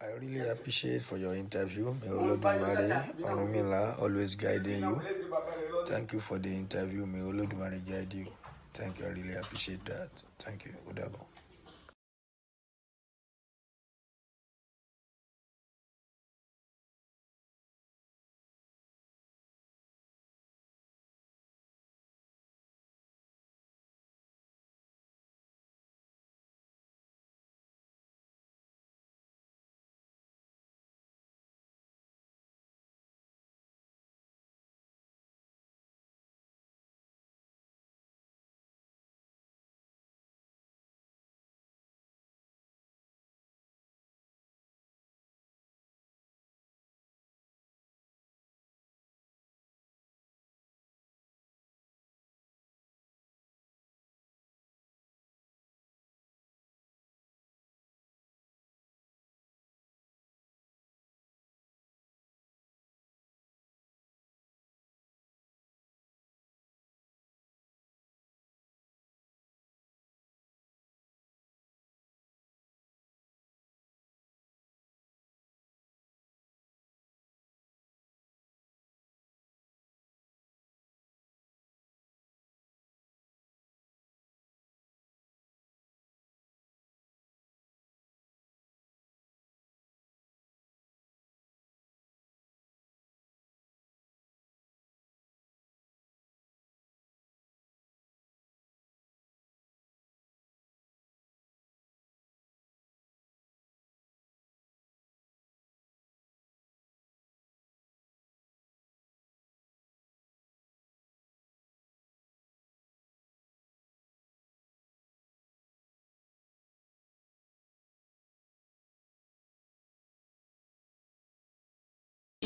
I really appreciate for your interview. May Olodumare Orunmila always guiding you. Thank you for the interview. May Olodumare guide you. Thank you. I really appreciate that. Thank you. Udabo.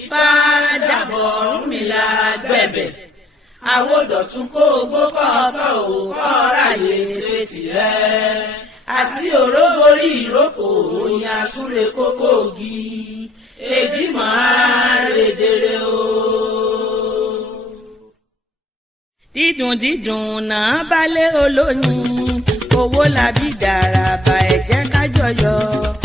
Ìfádàbọ̀ Ọ̀rúnmìlà gbẹ̀bẹ̀ àwòdọ̀tún kó gbókọ̀ ọ̀tọ̀ òkọ́ ráyè ṣe tirẹ̀ àti òrógorí ìrókò oyin àsúre kókó ògì èjì máa rèdèrè o. dídùn dídùn náà balẹ̀ olóyin owó làbí dàràbà ẹ jẹ́ ká jọyọ̀.